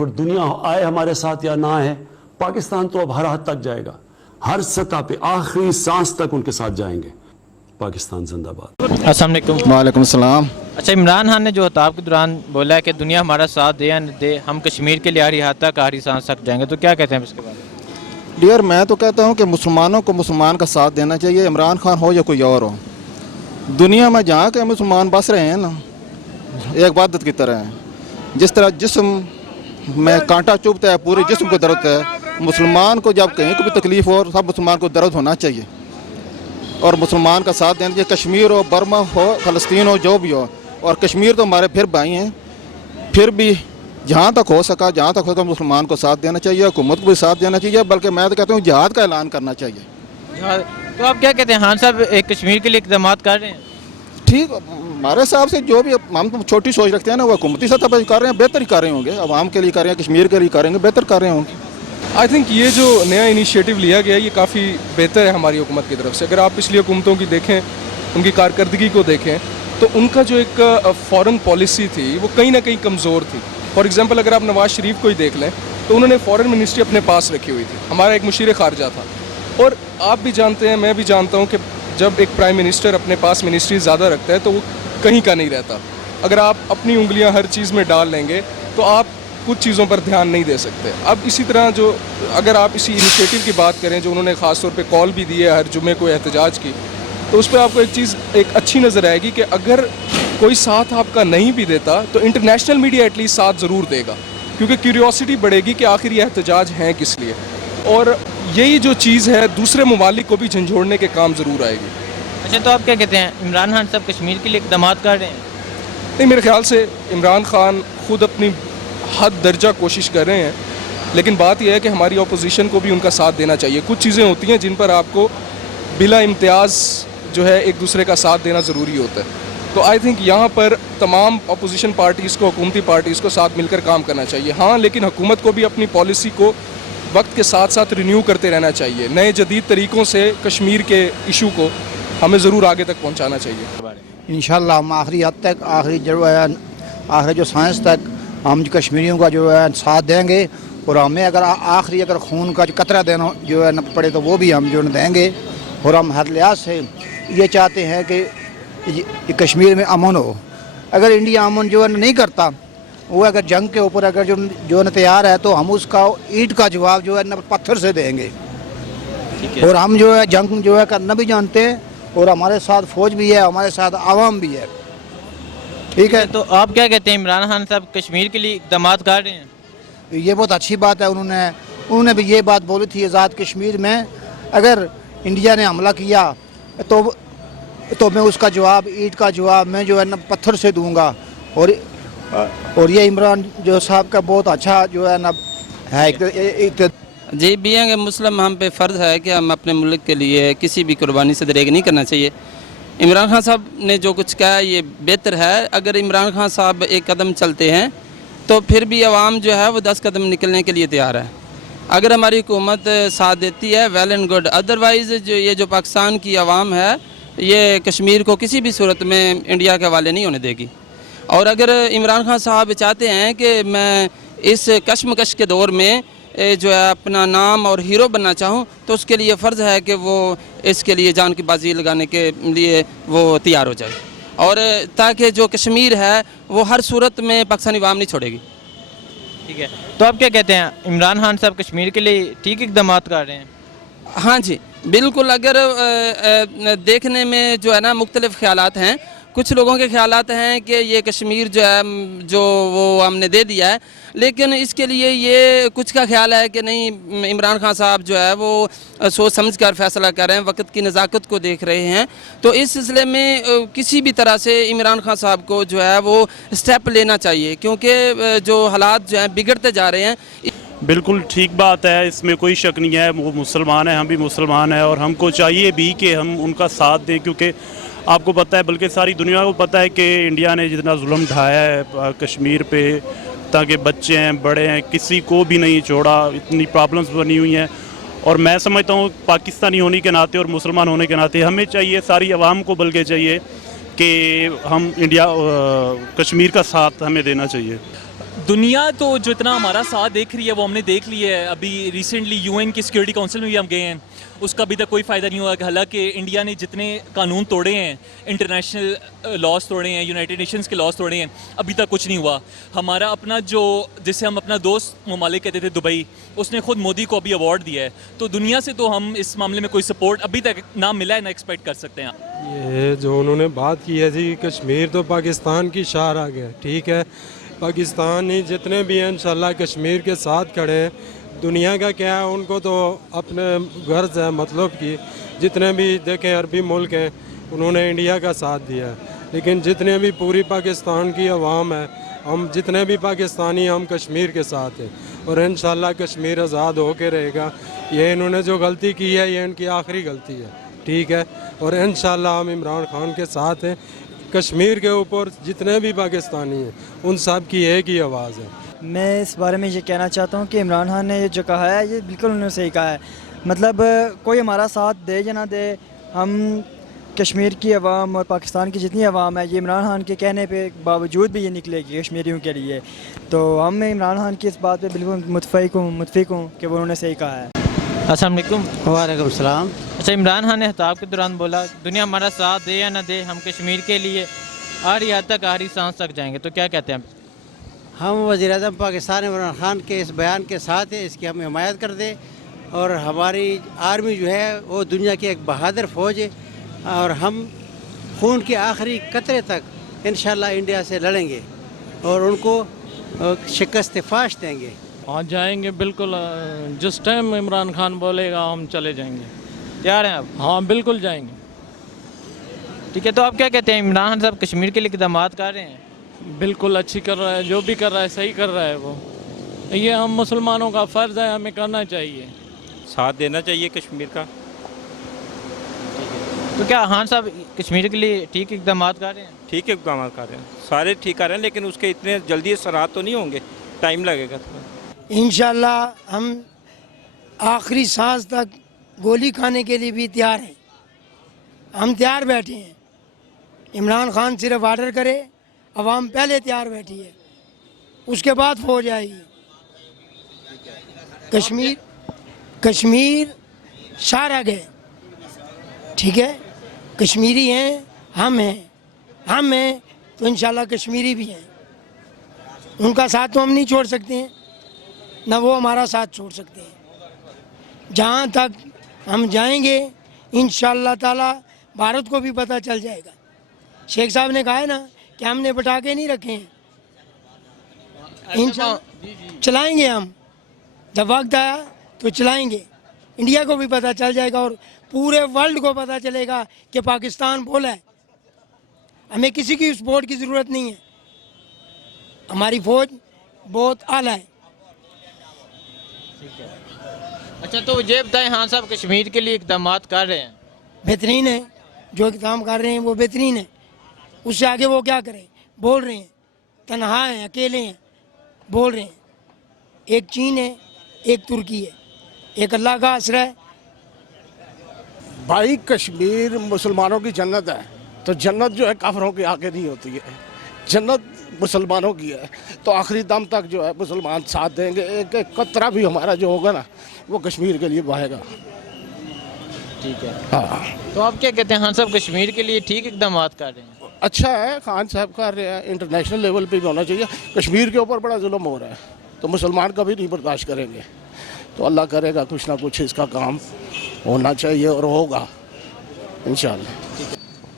اور دنیا آئے ہمارے ساتھ یا نہ آئے، پاکستان تو اب ہر حد تک جائے گا، ہر سطح پہ آخری سانس تک ان کے ساتھ جائیں گے۔ پاکستان زندہ باد۔ السلام علیکم۔ وعلیکم السلام۔ اچھا، عمران خان نے جو خطاب کے دوران بولا ہے کہ دنیا ہمارا ساتھ دے یا نہ دے، ہم کشمیر کے لیے ہر حد تک آخری سانس تک جائیں گے، تو کیا کہتے ہیں اس کے بارے میں؟ ڈیئر، میں تو کہتا ہوں کہ مسلمانوں کو مسلمان کا ساتھ دینا چاہیے، عمران خان ہو یا کوئی اور ہو۔ دنیا میں جہاں کے مسلمان بس رہے ہیں نا، ایک عبادت کی طرح ہیں۔ جس طرح جسم میں کانٹا چبھتا ہے، پورے جسم کو درد ہے، مسلمان کو جب کہیں کو بھی تکلیف ہو، سب مسلمان کو درد ہونا چاہیے اور مسلمان کا ساتھ دینا چاہیے۔ کشمیر ہو، برما ہو، فلسطین ہو، جو بھی ہو، اور کشمیر تو ہمارے پھر بھائی ہیں، پھر بھی جہاں تک ہو سکا مسلمان کو ساتھ دینا چاہیے، حکومت کو بھی ساتھ دینا چاہیے، بلکہ میں تو کہتا ہوں جہاد کا اعلان کرنا چاہیے۔ تو آپ کیا کہتے ہیں، خان صاحب ایک کشمیر کے لیے اقدامات کر رہے ہیں؟ ٹھیک، ہمارے حساب سے جو بھی ہم چھوٹی سوچ رکھتے ہیں نا، وہ حکومتی سطح پر کر رہے ہیں، بہتر ہی کر رہے ہوں گے، عوام کے لیے کر رہے ہیں، کشمیر کے لیے کریں گے، بہتر کر رہے ہوں گے۔ آئی تھنک یہ جو نیا انیشیٹو لیا گیا ہے یہ کافی بہتر ہے ہماری حکومت کی طرف سے۔ اگر آپ پچھلی حکومتوں کی دیکھیں، ان کی کارکردگی کو دیکھیں، تو ان کا جو ایک فارن پالیسی تھی وہ کہیں نہ کہیں کمزور تھی۔ فار ایگزامپل اگر آپ نواز شریف کو ہی دیکھ لیں تو انہوں نے فارن منسٹری اپنے پاس رکھی ہوئی تھی، ہمارا ایک مشیر خارجہ تھا، اور آپ بھی جانتے ہیں، میں بھی جانتا ہوں کہ جب ایک پرائم منسٹر اپنے پاس منسٹری زیادہ رکھتا ہے تو وہ کہیں کا نہیں رہتا۔ اگر آپ اپنی انگلیاں ہر چیز میں ڈال لیں گے تو آپ کچھ چیزوں پر دھیان نہیں دے سکتے۔ اب اسی طرح جو اگر آپ اسی انیشیٹو کی بات کریں جو انہوں نے خاص طور پہ کال بھی دی ہے ہر جمعے کو احتجاج کی، تو اس پہ آپ کو ایک چیز ایک اچھی نظر آئے گی کہ اگر کوئی ساتھ آپ کا نہیں بھی دیتا تو انٹرنیشنل میڈیا ایٹ لیسٹ ساتھ ضرور دے گا، کیونکہ کیوریوسٹی بڑھے گی کہ آخر یہ احتجاج ہیں کس لیے، اور یہی جو چیز ہے دوسرے ممالک کو بھی جھنجھوڑنے کے کام ضرور آئے گی۔ اچھا، تو آپ کیا کہتے ہیں، عمران خان صاحب کشمیر کے لیے اقدامات کر رہے ہیں؟ نہیں، میرے خیال سے عمران خان خود اپنی حد درجہ کوشش کر رہے ہیں، لیکن بات یہ ہے کہ ہماری اپوزیشن کو بھی ان کا ساتھ دینا چاہیے۔ کچھ چیزیں ہوتی ہیں جن پر آپ کو بلا امتیاز جو ہے ایک دوسرے کا ساتھ دینا ضروری ہوتا ہے، تو آئی تھنک یہاں پر تمام اپوزیشن پارٹیز کو، حکومتی پارٹیز کو ساتھ مل کر کام کرنا چاہیے۔ ہاں، لیکن حکومت کو بھی اپنی پالیسی کو وقت کے ساتھ ساتھ رینیو کرتے رہنا چاہیے، نئے جدید طریقوں سے کشمیر کے ایشو کو ہمیں ضرور آگے تک پہنچانا چاہیے۔ انشاءاللہ ہم آخری حد تک، آخری جو سائنس تک ہم کشمیریوں کا جو ہے ساتھ دیں گے، اور ہمیں اگر خون کا جو قطرہ دینا جو ہے نہ پڑے تو وہ بھی ہم جو دیں گے، اور ہم ہر لحاظ سے یہ چاہتے ہیں کہ کشمیر میں امن ہو۔ اگر انڈیا امن جو ہے نہیں کرتا، وہ اگر جنگ کے اوپر اگر جو تیار ہے تو ہم اس کا اینٹ کا جواب جو ہے نہ پتھر سے دیں گے، اور ہم جو ہے جنگ جو ہے کرنا بھی جانتے ہیں، اور ہمارے ساتھ فوج بھی ہے، ہمارے ساتھ عوام بھی ہے۔ ٹھیک ہے، تو آپ کیا کہتے ہیں، عمران خان صاحب کشمیر کے لیے اقدامات کر رہے ہیں؟ یہ بہت اچھی بات ہے۔ انہوں نے بھی یہ بات بولی تھی آزاد کشمیر میں، اگر انڈیا نے حملہ کیا تو میں اس کا جواب، اینٹ کا جواب میں جو ہے نا پتھر سے دوں گا، اور یہ عمران جو صاحب کا بہت اچھا جو ہے نا ہے۔ جی، بینگ مسلم ہم پہ فرض ہے کہ ہم اپنے ملک کے لیے کسی بھی قربانی سے دریغ نہیں کرنا چاہیے۔ عمران خان صاحب نے جو کچھ کہا یہ بہتر ہے۔ اگر عمران خان صاحب ایک قدم چلتے ہیں تو پھر بھی عوام جو ہے وہ 10 قدم نکلنے کے لیے تیار ہے۔ اگر ہماری حکومت ساتھ دیتی ہے، ویل اینڈ گڈ، ادروائز جو پاکستان کی عوام ہے یہ کشمیر کو کسی بھی صورت میں انڈیا کے حوالے نہیں ہونے دے گی۔ اور اگر عمران خان صاحب چاہتے ہیں کہ میں اس کشمکش کے دور میں جو ہے اپنا نام اور ہیرو بننا چاہوں، تو اس کے لیے فرض ہے کہ وہ اس کے لیے جان کی بازی لگانے کے لیے وہ تیار ہو جائے، اور تاکہ جو کشمیر ہے وہ ہر صورت میں پاکستانی عوام نہیں چھوڑے گی۔ ٹھیک ہے، تو آپ کیا کہتے ہیں، عمران خان صاحب کشمیر کے لیے ٹھیک اقدامات کر رہے ہیں؟ ہاں جی، بالکل۔ اگر دیکھنے میں جو ہے نا مختلف خیالات ہیں، کچھ لوگوں کے خیالات ہیں کہ یہ کشمیر جو ہے جو وہ ہم نے دے دیا ہے، لیکن اس کے لیے یہ کچھ کا خیال ہے کہ نہیں، عمران خان صاحب جو ہے وہ سوچ سمجھ کر فیصلہ کر رہے ہیں، وقت کی نزاکت کو دیکھ رہے ہیں، تو اس سلسلے میں کسی بھی طرح سے عمران خان صاحب کو جو ہے وہ سٹیپ لینا چاہیے، کیونکہ جو حالات جو ہیں بگڑتے جا رہے ہیں۔ بالکل ٹھیک بات ہے، اس میں کوئی شک نہیں ہے، وہ مسلمان ہیں، ہم بھی مسلمان ہیں، اور ہم کو چاہیے بھی کہ ہم ان کا ساتھ دیں، کیونکہ آپ کو پتہ ہے، بلکہ ساری دنیا کو پتہ ہے کہ انڈیا نے جتنا ظلم ڈھایا ہے کشمیر پہ، تاکہ بچے ہیں، بڑے ہیں، کسی کو بھی نہیں چھوڑا، اتنی پرابلمز بنی ہوئی ہیں۔ اور میں سمجھتا ہوں پاکستانی ہونے کے ناطے اور مسلمان ہونے کے ناطے ہمیں چاہیے، ساری عوام کو بلکہ چاہیے کہ ہم کشمیر کا ساتھ ہمیں دینا چاہیے۔ دنیا تو جو اتنا ہمارا ساتھ دیکھ رہی ہے وہ ہم نے دیکھ لی ہے. ابھی ریسنٹلی UN کی سیکیورٹی کونسل میں بھی ہم گئے ہیں, اس کا ابھی تک کوئی فائدہ نہیں ہوا. حالانکہ انڈیا نے جتنے قانون توڑے ہیں, انٹرنیشنل لاز توڑے ہیں, یونائٹڈ نیشنز کے لاز توڑے ہیں, ابھی تک کچھ نہیں ہوا. ہمارا اپنا جو جسے ہم اپنا دوست ممالک کہتے تھے دبئی, اس نے خود مودی کو ابھی ایوارڈ دیا ہے. تو دنیا سے تو ہم اس معاملے میں کوئی سپورٹ ابھی تک نہ ملا ہے, نہ ایکسپیکٹ کر سکتے ہیں. یہ جو انہوں نے بات کی ہے جی, کشمیر تو پاکستان کی شاہ آ گیا, ٹھیک ہے. پاکستانی جتنے بھی ہیں انشاءاللہ کشمیر کے ساتھ کھڑے ہیں. دنیا کا کیا ہے, ان کو تو اپنے غرض ہے, مطلب کی جتنے بھی دیکھیں عربی ملک ہیں انہوں نے انڈیا کا ساتھ دیا ہے. لیکن جتنے بھی پوری پاکستان کی عوام ہے, ہم جتنے بھی پاکستانی ہم کشمیر کے ساتھ ہیں, اور انشاءاللہ کشمیر آزاد ہو کے رہے گا. یہ انہوں نے جو غلطی کی ہے یہ ان کی آخری غلطی ہے, ٹھیک ہے. اور انشاءاللہ ہم عمران خان کے ساتھ ہیں. کشمیر کے اوپر جتنے بھی پاکستانی ہیں ان سب کی ایک ہی آواز ہے. میں اس بارے میں یہ کہنا چاہتا ہوں کہ عمران خان نے یہ جو کہا ہے یہ بالکل انہوں نے صحیح کہا ہے. مطلب کوئی ہمارا ساتھ دے یا نہ دے, ہم کشمیر کی عوام اور پاکستان کی جتنی عوام ہے یہ عمران خان کے کہنے پہ باوجود بھی یہ نکلے گی کشمیریوں کے لیے. تو ہم عمران خان کی اس بات پہ بالکل متفق ہوں کہ وہ انہوں نے صحیح کہا ہے. السلام علیکم. وعلیکم السلام. اچھا, عمران خان نے خطاب کے دوران بولا دنیا ہمارا ساتھ دے یا نہ دے ہم کشمیر کے لیے آخری حد تک آخری سانس تک جائیں گے, تو کیا کہتے ہیں؟ ہم وزیر اعظم پاکستان عمران خان کے اس بیان کے ساتھ ہیں, اس کی ہم حمایت کر دیں. اور ہماری آرمی جو ہے وہ دنیا کی ایک بہادر فوج ہے, اور ہم خون کے آخری قطرے تک انشاءاللہ انڈیا سے لڑیں گے اور ان کو شکست فاش دیں گے. ہاں جائیں گے بالکل, جس ٹائم عمران خان بولے گا ہم چلے جائیں گے. تیار ہیں آپ؟ ہاں بالکل جائیں گے. ٹھیک ہے, تو آپ کیا کہتے ہیں عمران خان صاحب کشمیر کے لیے اقدامات کر رہے ہیں؟ بالکل اچھی کر رہا ہے, جو بھی کر رہا ہے صحیح کر رہا ہے. وہ یہ ہم مسلمانوں کا فرض ہے, ہمیں کرنا چاہیے, ساتھ دینا چاہیے کشمیر کا. تو کیا خان صاحب کشمیر کے لیے ٹھیک اقدامات کر رہے ہیں؟ ٹھیک اقدامات کر رہے ہیں, سارے ٹھیک کر رہے ہیں, لیکن اس کے اتنے جلدی اثرات تو نہیں ہوں گے, ٹائم لگے گا تھوڑا. انشاءاللہ ہم آخری سانس تک گولی کھانے کے لیے بھی تیار ہیں. ہم تیار بیٹھے ہیں. عمران خان صرف آرڈر کرے, عوام پہلے تیار بیٹھی ہے, اس کے بعد فوج آئے گی. کشمیر شارہ گئے, ٹھیک ہے. کشمیری ہیں, ہم ہیں تو انشاءاللہ کشمیری بھی ہیں. ان کا ساتھ تو ہم نہیں چھوڑ سکتے ہیں, نہ وہ ہمارا ساتھ چھوڑ سکتے ہیں. جہاں تک ہم جائیں گے انشاءاللہ تعالی بھارت کو بھی پتہ چل جائے گا. شیخ صاحب نے کہا ہے نا کہ ہم نے پٹاخے نہیں رکھے ہیں, انشاءاللہ چلائیں گے. ہم جب وقت آیا تو چلائیں گے. انڈیا کو بھی پتہ چل جائے گا اور پورے ورلڈ کو پتہ چلے گا کہ پاکستان بولا ہے. ہمیں کسی کی سپورٹ کی ضرورت نہیں ہے, ہماری فوج بہت اعلیٰ ہے. اچھا, تو یہ بتائیں خان صاحب کشمیر کے لیے اقدامات کر رہے ہیں, بہترین ہے. جو اقدام کر رہے ہیں وہ بہترین ہے. اس سے آگے وہ کیا کریں, بول رہے ہیں, تنہا ہیں, اکیلے ہیں, بول رہے ہیں. ایک چین ہے, ایک ترکی ہے, ایک اللہ کا آسرا ہے. بھائی کشمیر مسلمانوں کی جنت ہے, تو جنت جو ہے کافروں کے آگے نہیں ہوتی ہے, جنت مسلمانوں کی ہے. تو آخری دم تک جو ہے مسلمان ساتھ دیں گے. ایک ایک قطرہ بھی ہمارا جو ہوگا نا وہ کشمیر کے لیے بہے گا. ٹھیک ہے. ہاں, تو آپ کیا کہتے ہیں خان صاحب کشمیر کے لیے ٹھیک اقدامات کر رہے ہیں؟ اچھا ہے, خان صاحب کر رہے ہیں. انٹرنیشنل لیول پہ بھی ہونا چاہیے. کشمیر کے اوپر بڑا ظلم ہو رہا ہے, تو مسلمان کبھی نہیں برداشت کریں گے. تو اللہ کرے گا کچھ نہ کچھ اس کا کام ہونا چاہیے اور ہوگا انشاءاللہ.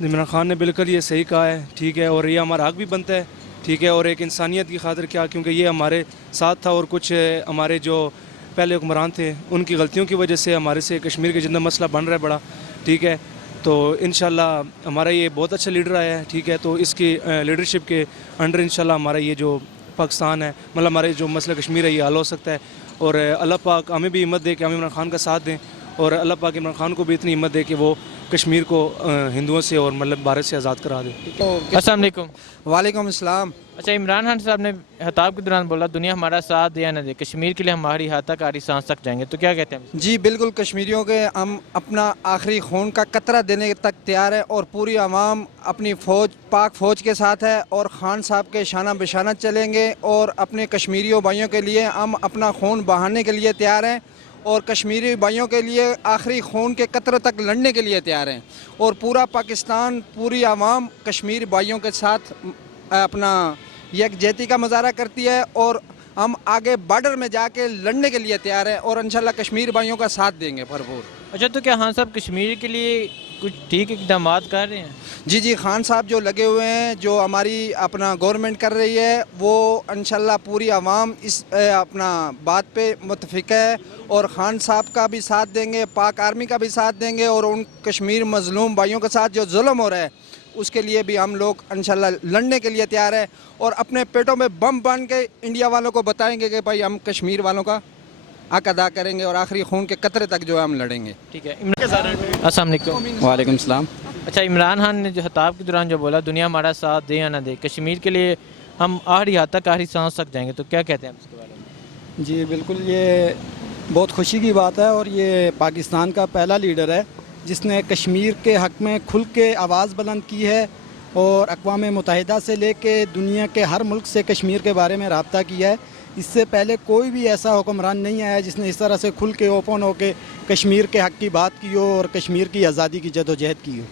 عمران خان نے بالکل یہ صحیح کہا ہے, ٹھیک ہے, اور یہ ہمارا حق بھی بنتا ہے, ٹھیک ہے. اور ایک انسانیت کی خاطر کیا, کیونکہ یہ ہمارے ساتھ تھا, اور کچھ ہمارے جو پہلے حکمران تھے ان کی غلطیوں کی وجہ سے ہمارے سے کشمیر کے جتنا مسئلہ بن رہا ہے بڑا, ٹھیک ہے. تو انشاءاللہ ہمارا یہ بہت اچھا لیڈر آیا ہے, ٹھیک ہے. تو اس کی لیڈرشپ کے انڈر انشاءاللہ ہمارا یہ جو پاکستان ہے, مطلب ہمارے جو مسئلہ کشمیر ہے یہ حل ہو سکتا ہے. اور اللہ پاک ہمیں بھی ہمت دے کہ ہم عمران خان کا ساتھ دیں, اور اللہ پاک عمران خان کو بھی اتنی ہمت دے کہ وہ کشمیر کو ہندوؤں سے اور مطلب بھارت سے آزاد کرا دے. السلام علیکم. وعلیکم السلام. اچھا عمران خان صاحب نے خطاب کے دوران بولا دنیا ہمارا ساتھ دے یا نہ دے کشمیر کے لیے ہم آخری ہاتھ تک آخری سانس تک جائیں گے, تو کیا کہتے ہیں؟ جی بالکل, کشمیریوں کے ہم اپنا آخری خون کا قطرہ دینے تک تیار ہے, اور پوری عوام اپنی فوج پاک فوج کے ساتھ ہے, اور خان صاحب کے شانہ بشانہ چلیں گے, اور اپنے کشمیریوں بھائیوں کے لیے ہم اپنا خون بہانے کے لیے تیار ہیں, اور کشمیری بھائیوں کے لیے آخری خون کے قطرے تک لڑنے کے لیے تیار ہیں, اور پورا پاکستان پوری عوام کشمیر بھائیوں کے ساتھ اپنا یکجہتی کا مظاہرہ کرتی ہے, اور ہم آگے بارڈر میں جا کے لڑنے کے لیے تیار ہیں, اور انشاءاللہ کشمیر بھائیوں کا ساتھ دیں گے بھرپور. اچھا تو کیا خان صاحب کشمیر کے لیے کچھ ٹھیک اقدامات کر رہے ہیں؟ جی خان صاحب جو لگے ہوئے ہیں, جو ہماری اپنا گورنمنٹ کر رہی ہے, وہ انشاءاللہ پوری عوام اس اپنا بات پہ متفق ہے, اور خان صاحب کا بھی ساتھ دیں گے, پاک آرمی کا بھی ساتھ دیں گے, اور ان کشمیر مظلوم بھائیوں کے ساتھ جو ظلم ہو رہا ہے اس کے لیے بھی ہم لوگ انشاءاللہ لڑنے کے لیے تیار ہیں, اور اپنے پیٹوں میں بم باندھ کے انڈیا والوں کو بتائیں گے کہ بھائی ہم کشمیر والوں کا حق ادا کریں گے, اور آخری خون کے قطرے تک جو ہے ہم لڑیں گے. ٹھیک ہے. السلام علیکم. وعلیکم السلام. اچھا عمران خان نے جو خطاب کے دوران جو بولا دنیا ہمارا ساتھ دے یا نہ دے کشمیر کے لیے ہم آخری ہاتھ تک آخری سانس تک جائیں گے, تو کیا کہتے ہیں اس کے بارے میں؟ جی بالکل, یہ بہت خوشی کی بات ہے, اور یہ پاکستان کا پہلا لیڈر ہے جس نے کشمیر کے حق میں کھل کے آواز بلند کی ہے, اور اقوام متحدہ سے لے کے دنیا کے ہر ملک سے کشمیر کے بارے میں رابطہ کیا ہے. اس سے پہلے کوئی بھی ایسا حکمران نہیں آیا جس نے اس طرح سے کھل کے اوپن ہو کے کشمیر کے حق کی بات کی ہو اور کشمیر کی آزادی کی جد و جہد کی ہو.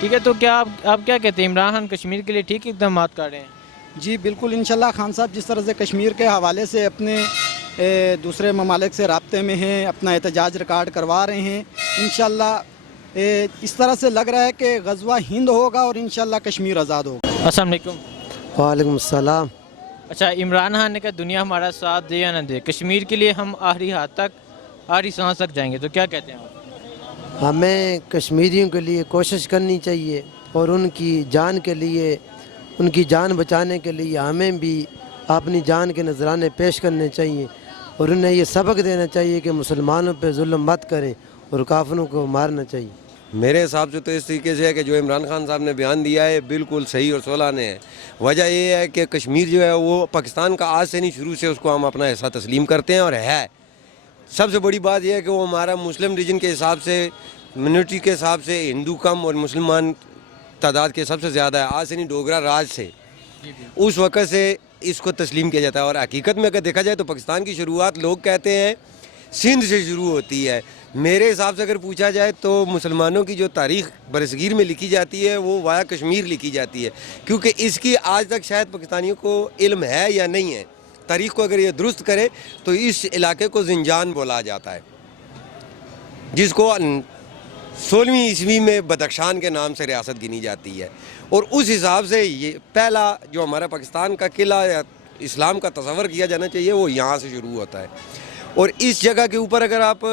ٹھیک ہے, تو کیا آپ کیا کہتے ہیں عمران خان کشمیر کے لیے ٹھیک اقدامات کر رہے ہیں؟ جی بالکل, انشاءاللہ خان صاحب جس طرح سے کشمیر کے حوالے سے اپنے دوسرے ممالک سے رابطے میں ہیں, اپنا احتجاج ریکارڈ کروا رہے ہیں, انشاءاللہ اس طرح سے لگ رہا ہے کہ غزوہ ہند ہوگا اور انشاءاللہ کشمیر آزاد ہوگا. السلام علیکم. وعلیکم السلام. اچھا عمران خان نے کہا دنیا ہمارا ساتھ دے یا نہ دے کشمیر کے لیے ہم آخری ہاتھ تک آخری سانس تک جائیں گے, تو کیا کہتے ہیں آپ؟ ہمیں کشمیریوں کے لیے کوشش کرنی چاہیے, اور ان کی جان کے لیے, ان کی جان بچانے کے لیے ہمیں بھی اپنی جان کے نذرانے پیش کرنے چاہیے, اور انہیں یہ سبق دینا چاہیے کہ مسلمانوں پہ ظلم مت کریں اور کافروں کو مارنا چاہیے. میرے حساب سے تو اس طریقے سے ہے کہ جو عمران خان صاحب نے بیان دیا ہے بالکل صحیح اور صلحانہ ہے. وجہ یہ ہے کہ کشمیر جو ہے وہ پاکستان کا آج سے نہیں, شروع سے اس کو ہم اپنا حصہ تسلیم کرتے ہیں, اور ہے سب سے بڑی بات یہ ہے کہ وہ ہمارا مسلم ریجن کے حساب سے, منورٹی کے حساب سے ہندو کم اور مسلمان تعداد کے سب سے زیادہ ہے. آج سے نہیں, ڈوگرا راج سے اس وقت سے اس کو تسلیم کیا جاتا ہے. اور حقیقت میں اگر دیکھا جائے تو پاکستان کی شروعات لوگ کہتے ہیں سندھ سے شروع ہوتی ہے. میرے حساب سے اگر پوچھا جائے تو مسلمانوں کی جو تاریخ برصغیر میں لکھی جاتی ہے وہ وایا کشمیر لکھی جاتی ہے, کیونکہ اس کی آج تک شاید پاکستانیوں کو علم ہے یا نہیں ہے. تاریخ کو اگر یہ درست کرے تو اس علاقے کو زنجان بولا جاتا ہے, جس کو 16ویں عیسوی میں بدخشان کے نام سے ریاست گنی جاتی ہے. اور اس حساب سے یہ پہلا جو ہمارا پاکستان کا قلعہ یا اسلام کا تصور کیا جانا چاہیے وہ یہاں سے شروع ہوتا ہے. اور اس جگہ کے اوپر اگر آپ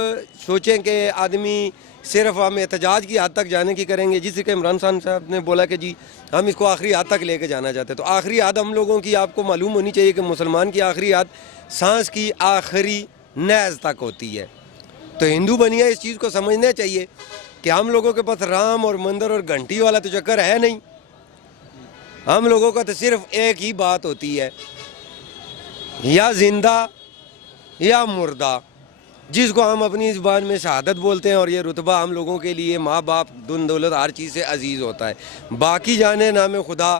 سوچیں کہ آدمی صرف ہم احتجاج کی حد تک جانے کی کریں گے, جس کہ عمران خان صاحب نے بولا کہ جی ہم اس کو آخری حد تک لے کے جانا چاہتے ہیں, تو آخری حد ہم لوگوں کی آپ کو معلوم ہونی چاہیے کہ مسلمان کی آخری حد سانس کی آخری نیز تک ہوتی ہے. تو ہندو بنیا اس چیز کو سمجھنا چاہیے کہ ہم لوگوں کے پاس رام اور مندر اور گھنٹی والا تو چکر ہے نہیں. ہم لوگوں کا تو صرف ایک ہی بات ہوتی ہے, یا زندہ یا مردہ, جس کو ہم اپنی زبان میں شہادت بولتے ہیں. اور یہ رتبہ ہم لوگوں کے لیے ماں باپ دن دولت ہر چیز سے عزیز ہوتا ہے. باقی جانے نام خدا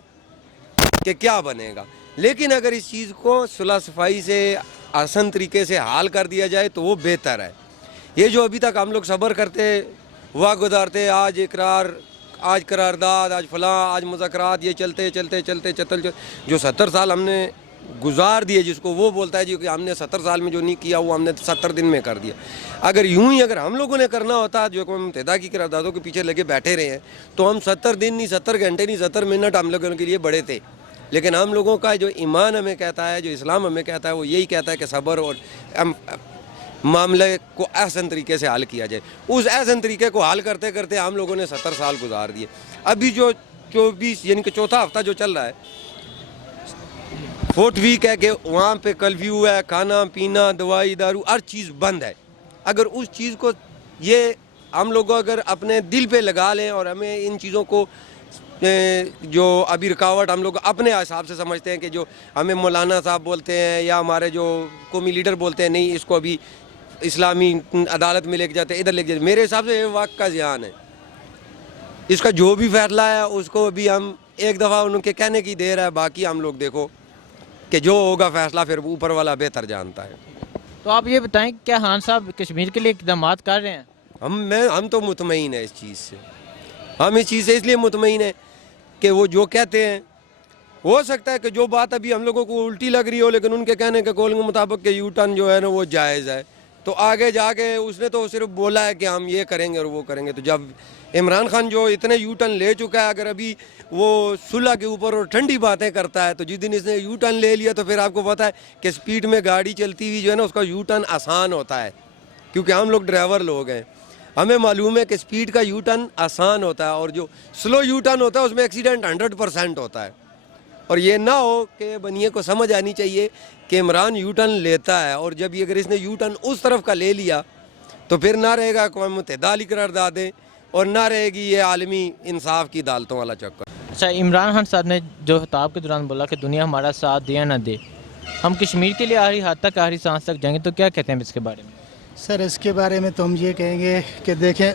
کہ کیا بنے گا. لیکن اگر اس چیز کو صلح صفائی سے آسان طریقے سے حل کر دیا جائے تو وہ بہتر ہے. یہ جو ابھی تک ہم لوگ صبر کرتے وقت گزارتے, آج اقرار, آج قرارداد, آج فلاں, آج مذاکرات, یہ چلتے چلتے چلتے چلتے جو 70 سال ہم نے گزار دیے, جس کو وہ بولتا ہے جی کہ ہم نے 70 سال میں جو نہیں کیا وہ ہم نے 70 دن میں کر دیا. اگر یوں ہی اگر ہم لوگوں نے کرنا ہوتا جو اقوام متحدہ کی قراردادوں کے پیچھے لگے بیٹھے رہے ہیں تو ہم 70 دن نہیں, 70 گھنٹے نہیں, 70 منٹ ہم لوگوں کے لیے بڑے تھے. لیکن ہم لوگوں کا جو ایمان ہمیں کہتا ہے, جو اسلام ہمیں کہتا ہے, وہ یہی کہتا ہے کہ صبر اور معاملے کو احسن طریقے سے حل کیا جائے. اس احسن طریقے کو حل کرتے کرتے ہم لوگوں نے 70 سال گزار دیے. ابھی جو 24 یعنی کہ چوتھا ہفتہ جو چل رہا ہے, 4th ویک ہے, کہ وہاں پہ کرفیو ہے, کھانا پینا دوائی دارو ہر چیز بند ہے. اگر اس چیز کو یہ ہم لوگ اگر اپنے دل پہ لگا لیں اور ہمیں ان چیزوں کو جو ابھی رکاوٹ ہم لوگ اپنے حساب سے سمجھتے ہیں کہ جو ہمیں مولانا صاحب بولتے ہیں یا ہمارے جو قومی لیڈر بولتے ہیں نہیں اس کو ابھی اسلامی عدالت میں لے کے جاتے ہیں ادھر لے کے جاتے، میرے حساب سے یہ وقت کا زیان ہے. اس کا جو بھی فیصلہ ہے اس کو بھی ہم ایک دفعہ ان کے کہنے کی دیر ہے، باقی ہم لوگ دیکھو کہ جو ہوگا فیصلہ پھر اوپر والا بہتر جانتا ہے. تو آپ یہ بتائیں کیا خان صاحب کشمیر کے لیے اقدامات کر رہے ہیں؟ ہم تو مطمئن ہیں اس چیز سے، ہم اس چیز سے اس لیے مطمئن ہیں کہ وہ جو کہتے ہیں ہو سکتا ہے کہ جو بات ابھی ہم لوگوں کو الٹی لگ رہی ہو لیکن ان کے کہنے کے قول کے مطابق کہ یو ٹرن جو ہے نا وہ جائز ہے، تو آگے جا کے اس نے تو صرف بولا ہے کہ ہم یہ کریں گے اور وہ کریں گے. تو جب عمران خان جو اتنے یو ٹرن لے چکا ہے، اگر ابھی وہ صلح کے اوپر اور ٹھنڈی باتیں کرتا ہے تو جس دن اس نے یو ٹرن لے لیا تو پھر آپ کو پتہ ہے کہ سپیڈ میں گاڑی چلتی ہوئی جو ہے نا اس کا یو ٹرن آسان ہوتا ہے، کیونکہ ہم لوگ ڈرائیور لوگ ہیں، ہمیں معلوم ہے کہ سپیڈ کا یو ٹرن آسان ہوتا ہے اور جو سلو یو ٹرن ہوتا ہے اس میں ایکسیڈنٹ 100% ہوتا ہے. اور یہ نہ ہو کہ بنیے کو سمجھ آنی چاہیے کہ عمران یو ٹرن لیتا ہے اور جب یہ اگر اس نے یو ٹرن اس طرف کا لے لیا تو پھر نہ رہے گا اقوام متحدہ علی قراردادیں اور نہ رہے گی یہ عالمی انصاف کی عدالتوں والا چکر. اچھا، عمران خان صاحب نے جو خطاب کے دوران بولا کہ دنیا ہمارا ساتھ دے یا نہ دے، ہم کشمیر کے لیے آخری حد تک آخری سانس تک جائیں گے، تو کیا کہتے ہیں اس کے بارے میں؟ سر اس کے بارے میں تو ہم یہ کہیں گے کہ دیکھیں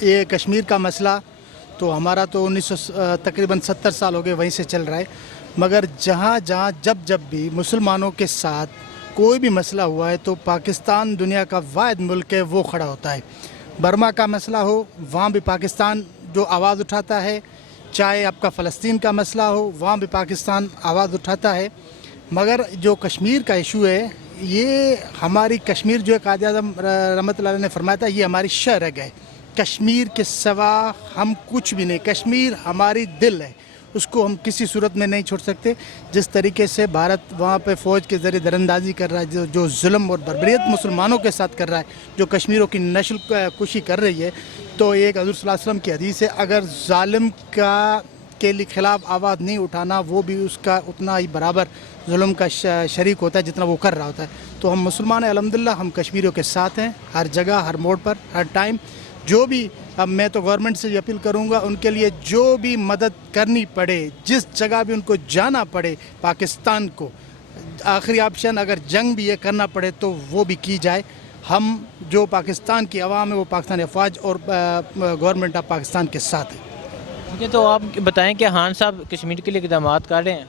یہ کشمیر کا مسئلہ تو ہمارا تو تقریباً 70 سال ہو گئے وہیں سے چل رہا ہے، مگر جہاں جہاں جب بھی مسلمانوں کے ساتھ کوئی بھی مسئلہ ہوا ہے تو پاکستان دنیا کا واحد ملک ہے وہ کھڑا ہوتا ہے. برما کا مسئلہ ہو وہاں بھی پاکستان جو آواز اٹھاتا ہے، چاہے آپ کا فلسطین کا مسئلہ ہو وہاں بھی پاکستان آواز اٹھاتا ہے. مگر جو کشمیر کا ایشو ہے یہ ہماری کشمیر جو ہے قائد اعظم رحمۃ اللہ علیہ نے فرمایا تھا یہ ہماری شرگ ہے، کشمیر کے سوا ہم کچھ بھی نہیں، کشمیر ہماری دل ہے، اس کو ہم کسی صورت میں نہیں چھوڑ سکتے. جس طریقے سے بھارت وہاں پہ فوج کے ذریعے دراندازی کر رہا ہے، جو ظلم اور بربریت مسلمانوں کے ساتھ کر رہا ہے، جو کشمیروں کی نسل کشی کر رہی ہے، تو ایک حضور صلی اللہ علیہ وسلم کی حدیث ہے اگر ظالم کے خلاف آواز نہیں اٹھانا وہ بھی اس کا اتنا ہی برابر ظلم کا شریک ہوتا ہے جتنا وہ کر رہا ہوتا ہے. تو ہم مسلمان ہیں الحمدللہ، ہم کشمیریوں کے ساتھ ہیں ہر جگہ ہر موڑ پر ہر ٹائم. جو بھی اب میں تو گورنمنٹ سے یہ اپیل کروں گا ان کے لیے جو بھی مدد کرنی پڑے، جس جگہ بھی ان کو جانا پڑے پاکستان کو، آخری آپشن اگر جنگ بھی یہ کرنا پڑے تو وہ بھی کی جائے. ہم جو پاکستان کی عوام ہے وہ پاکستانی افواج اور گورنمنٹ آف پاکستان کے ساتھ ہے. ٹھیک ہے، تو آپ بتائیں کہ خان صاحب کشمیر کے لیے اقدامات کر رہے ہیں؟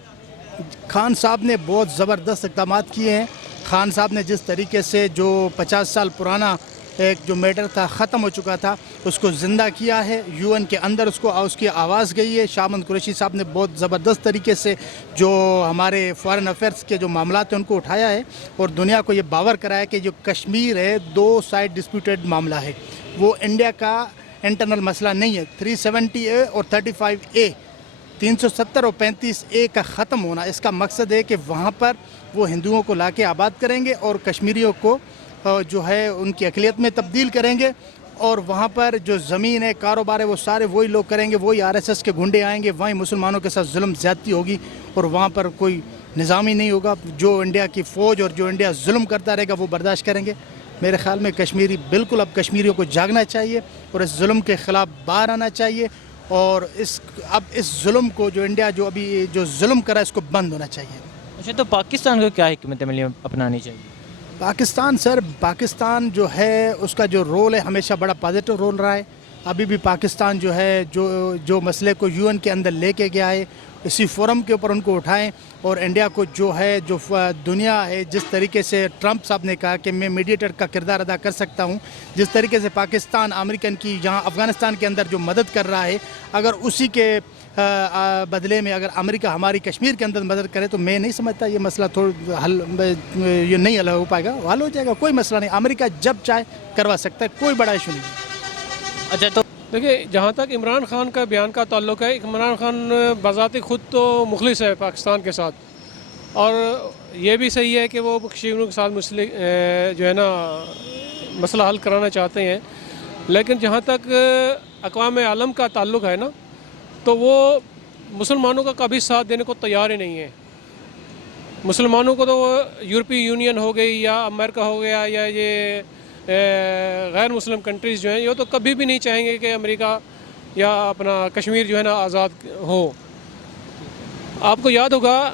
خان صاحب نے بہت زبردست اقدامات کیے ہیں. خان صاحب نے جس طریقے سے جو 50 سال پرانا ایک جو میٹر تھا ختم ہو چکا تھا اس کو زندہ کیا ہے، یو این کے اندر اس کی آواز گئی ہے. شاہ محمود قریشی صاحب نے بہت زبردست طریقے سے جو ہمارے فارن افیئرس کے جو معاملات ہیں ان کو اٹھایا ہے اور دنیا کو یہ باور کرایا کہ جو کشمیر ہے 2 سائڈ ڈسپیوٹیڈ معاملہ ہے، وہ انڈیا کا انٹرنل مسئلہ نہیں ہے. 370A اور 35A 370 اور 35A کا ختم ہونا اس کا مقصد ہے کہ وہاں پر وہ ہندوؤں کو لا کے آباد کریں گے اور کشمیریوں کو جو ہے ان کی اقلیت میں تبدیل کریں گے اور وہاں پر جو زمین ہے کاروبار ہے وہ سارے وہی لوگ کریں گے، وہی RSS کے گنڈے آئیں گے، وہیں مسلمانوں کے ساتھ ظلم زیادتی ہوگی اور وہاں پر کوئی نظام ہی نہیں ہوگا. جو انڈیا کی فوج اور جو انڈیا ظلم کرتا رہے گا وہ برداشت کریں گے. میرے خیال میں کشمیری بالکل اب کشمیریوں کو جاگنا چاہیے اور اس ظلم کے خلاف باہر آنا چاہیے اور اب اس ظلم کو جو انڈیا جو ابھی جو ظلم کرا ہے اس کو بند ہونا چاہیے. اچھا، تو پاکستان کو کیا حکمت عملی اپنانی چاہیے؟ پاکستان جو ہے اس کا جو رول ہے ہمیشہ بڑا پازیٹیو رول رہا ہے. ابھی بھی پاکستان جو ہے جو مسئلے کو UN کے اندر لے کے گیا ہے اسی فورم کے اوپر ان کو اٹھائیں اور انڈیا کو جو ہے جو دنیا ہے جس طریقے سے ٹرمپ صاحب نے کہا کہ میں میڈیٹر کا کردار ادا کر سکتا ہوں، جس طریقے سے پاکستان امریکن کی یہاں افغانستان کے اندر جو مدد کر رہا ہے اگر اسی کے بدلے میں اگر امریکہ ہماری کشمیر کے اندر مدد کرے تو میں نہیں سمجھتا یہ مسئلہ یہ نہیں حل ہو پائے گا، حل ہو جائے گا، کوئی مسئلہ نہیں. امریکہ جب چاہے کروا سکتا ہے، کوئی بڑا ایشو نہیں. اچھا، تو دیکھیے جہاں تک عمران خان کا بیان کا تعلق ہے، عمران خان بذات خود تو مخلص ہے پاکستان کے ساتھ اور یہ بھی صحیح ہے کہ وہ کشمیریوں کے ساتھ جو ہے نا مسئلہ حل کرانا چاہتے ہیں، لیکن جہاں تک اقوام عالم کا تعلق ہے نا تو وہ مسلمانوں کا کبھی ساتھ دینے کو تیار ہی نہیں ہے. مسلمانوں کو تو یورپی یونین ہو گئی یا امریکہ ہو گیا یا یہ غیر مسلم کنٹریز جو ہیں یہ تو کبھی بھی نہیں چاہیں گے کہ امریکہ یا اپنا کشمیر جو ہے نا آزاد ہو. آپ کو یاد ہوگا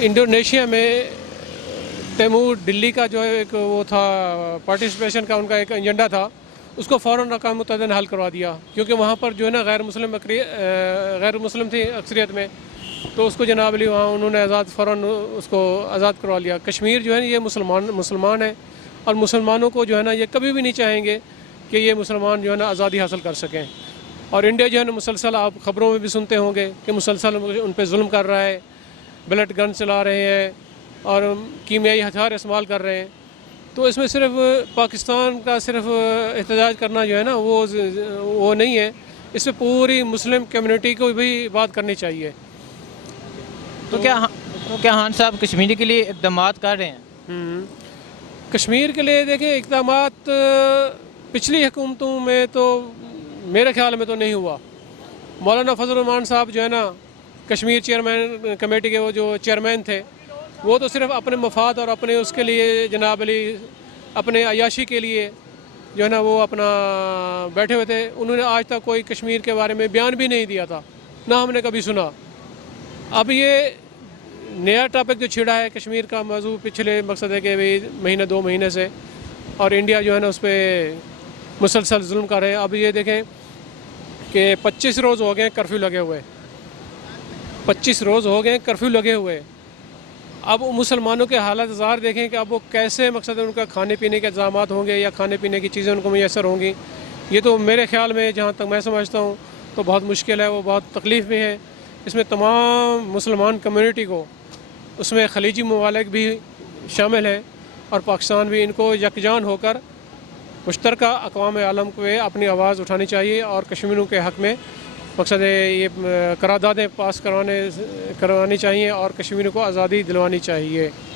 انڈونیشیا میں تیمور ڈلی کا جو ایک وہ تھا پارٹیسپیشن کا ان کا ایک ایجنڈا تھا, اس کو فوراً اقوام متحدہ نے حل کروا دیا, کیونکہ وہاں پر جو ہے نا غیر مسلم تھی اکثریت میں, تو اس کو جناب علی وہاں انہوں نے فوراً اس کو آزاد کروا لیا. کشمیر جو ہے نا یہ مسلمان ہے, اور مسلمانوں کو جو ہے نا یہ کبھی بھی نہیں چاہیں گے کہ یہ مسلمان جو ہے نا آزادی حاصل کر سکیں. اور انڈیا جو ہے نا مسلسل آپ خبروں میں بھی سنتے ہوں گے کہ مسلسل ان پہ ظلم کر رہا ہے, بلٹ گن چلا رہے ہیں اور کیمیائی ہتھیار استعمال کر رہے ہیں. تو اس میں صرف پاکستان کا صرف احتجاج کرنا جو ہے نا وہ نہیں ہے, اس میں پوری مسلم کمیونٹی کو بھی بات کرنی چاہیے. تو کیا خان صاحب کشمیری کے لیے اقدامات کر رہے ہیں؟ کشمیر کے لیے دیکھیں اقدامات پچھلی حکومتوں میں تو میرے خیال میں تو نہیں ہوا. مولانا فضل الرحمان صاحب جو ہے نا کشمیر چیئرمین کمیٹی کے وہ جو چیئرمین تھے, وہ تو صرف اپنے مفاد اور اپنے اس کے لیے جناب علی اپنے عیاشی کے لیے جو ہے نا وہ اپنا بیٹھے ہوئے تھے. انہوں نے آج تک کوئی کشمیر کے بارے میں بیان بھی نہیں دیا تھا, نہ ہم نے کبھی سنا. اب یہ نیا ٹاپک جو چھڑا ہے کشمیر کا موضوع پچھلے مقصد ہے کہ مہینے 2 مہینے سے, اور انڈیا جو ہے نا اس پہ مسلسل ظلم کر رہے ہیں. اب یہ دیکھیں کہ 25 روز ہو گئے کرفیو لگے ہوئے, 25 روز ہو گئے کرفیو لگے ہوئے. اب مسلمانوں کے حالت ظاہر دیکھیں کہ اب وہ کیسے مقصد ان کا کھانے پینے کے انتظامات ہوں گے یا کھانے پینے کی چیزیں ان کو میسر ہوں گی. یہ تو میرے خیال میں جہاں تک میں سمجھتا ہوں تو بہت مشکل ہے, وہ بہت تکلیف بھی ہے. اس میں تمام مسلمان کمیونٹی کو, اس میں خلیجی ممالک بھی شامل ہیں اور پاکستان بھی, ان کو یکجان ہو کر مشترکہ اقوام عالم کو اپنی آواز اٹھانی چاہیے اور کشمیریوں کے حق میں مقصد یہ قراردادیں پاس کروانی چاہیے اور کشمیریوں کو آزادی دلوانی چاہیے.